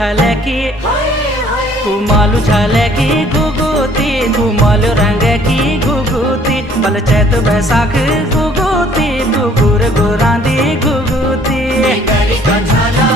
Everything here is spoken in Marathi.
झाल्या की कुमालू झाल्या की गुगुती घुमालो रंग की गुगुती बल चैत बैसाख गुगुती गुगुर गुरांदी गुगुती झाला